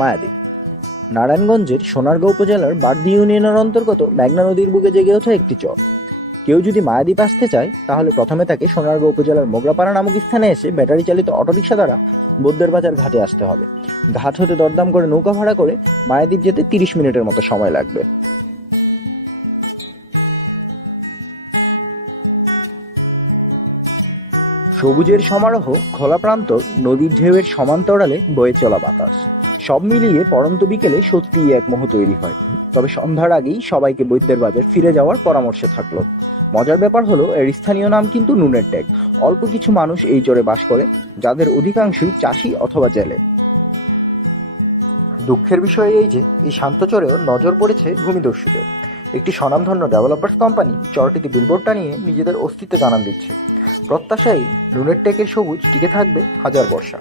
মায়াদ্বীপ নারায়ণগঞ্জের সোনারগাঁও উপজেলার বার্দি ইউনিয়নের অন্তর্গত মেঘনা নদীর বুকে জেগে ওঠা একটি চর। কেউ যদি মায়াদ্বীপ আসতে চায়, তাহলে প্রথমে তাকে সোনারগাঁও উপজেলার মোগরাপাড়া নামক স্থানে এসে ব্যাটারি চালিত অটোরিকশা দ্বারা বদ্যের বাজার ঘাটে আসতে হবে। ঘাট হতে দরদাম করে নৌকা ভাড়া করে মায়াদ্বীপ যেতে তিরিশ মিনিটের মতো সময় লাগবে। সবুজের সমারোহ, খোলা প্রান্ত নদীর ঢেউয়ের সমান্তরালে বয়ে চলা বাতাস। সব মিলিয়ে পরন্ত বিকেলে সত্যিই এক মোহ তৈরি হয়। তবে সন্ধ্যার আগেই সবাইকে বৈদ্যের বাজার ফিরে যাওয়ার পরামর্শে থাকল। মজার ব্যাপার হলো, এর স্থানীয় নাম কিন্তু নুনের ট্যাগ। অল্প কিছু মানুষ এই চরে বাস করে, যাদের অধিকাংশই চাষি অথবা জেলে। দুঃখের বিষয় এই যে, এই শান্ত চরেও নজর পড়েছে ভূমিদস্যুদের। একটি স্বনামধন্য ডেভেলপার্স কোম্পানি চরটিতে বিলবোর্ড টানিয়ে নিজেদের অস্তিত্ব জানান দিচ্ছে। প্রত্যাশাই নুনের টেকের সবুজ টিকে থাকবে হাজার বর্ষা।